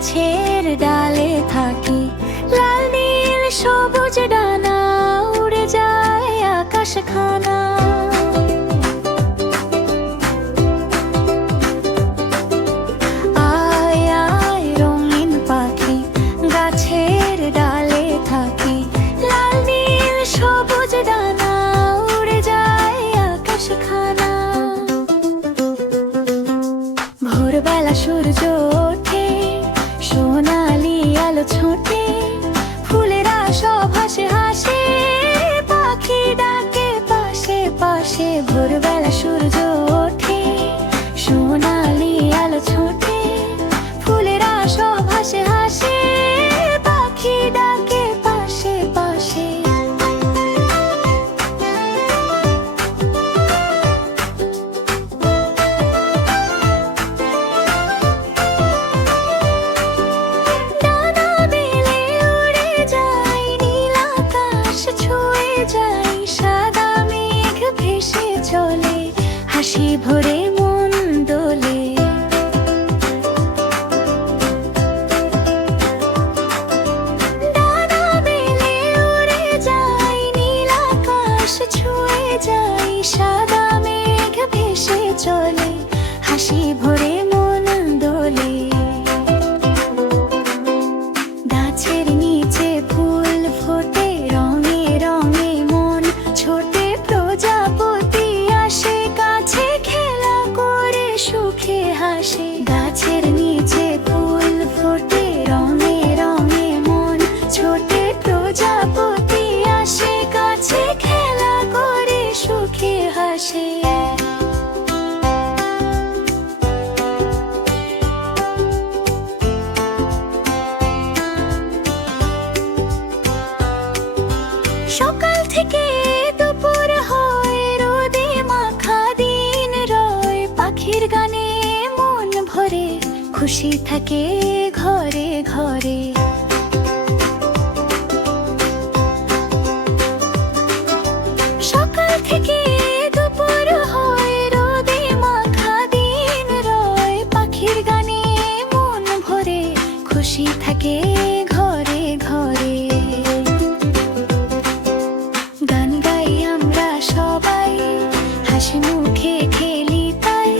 গাছের ডালে থাকি, লাল নীল সবুজ ডানা উড়ে যায় আকাশ খানা। আয় আয় রঙিন পাখি, গাছের ডালে থাকি, লাল নীল সবুজ ডানা উড়ে যায় আকাশ খানা। ভোরবেলা সূর্য ওঠে, সোনালি আলো ছোটে, ফুলেরা সব হাসে হাসে, পাখি ডাকে পাশে পাশে। ভোরবেলা সূর্য ওঠে, সোনালি আলো ছোটে, ফুলেরা সব হাসে হাসে, পাখি ডাকে পাশে পাশে। হাসি ভরে মন দোলে, ডানা মেলে উড়ে যায়, নীল আকাশ ছুঁয়ে যায়, সাদা মেঘ ভেসে চলে, হাসি ভরে মন দোলে। গাছের নিচে ফুল ফোটে, রঙে রঙে মন ছোটে, প্রজাপতি আসে কাছে, খেলা করে সুখে হাসে। গাছের নিচে ফুল ফোটে, রঙে রঙে মন ছোটে, প্রজাপতি আসে কাছে, খেলা করে সুখে হাসে। সকাল থেকে দুপুর হয়, রোদে মাখা দিন রয়, পাখির গানে মন ভরে, খুশি থাকে ঘরে ঘরে। সকাল থেকে দুপুর হয়, রোদে মাখা দিন রয়, পাখির গানে মন ভরে, খুশি থাকে ঘরে ঘরে। গান গাই আমরা সবাই, হাসি মুখে খেলি তাই,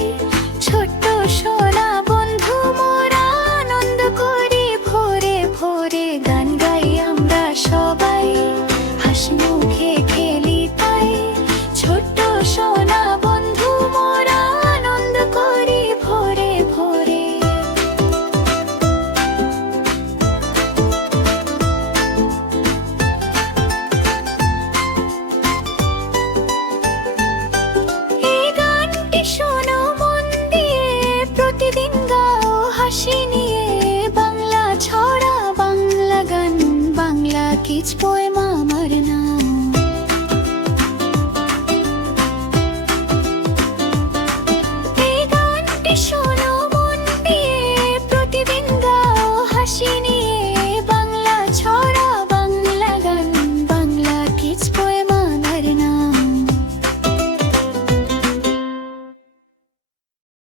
ছোট্ট সোনা বন্ধু মোরা আনন্দ করি ভোরে ভোরে। গান গাই আমরা সবাই, হাসি মুখে খেলি তাই, ছোট্ট সোনা বন্ধু মোরা আনন্দ করি ভোরে ভোরে। শোনো মন দিয়ে, প্রতিদিন গাও হাসি নিয়ে, বাংলা ছড়া বাংলা গান, বাংলা কিচ পোয়েম।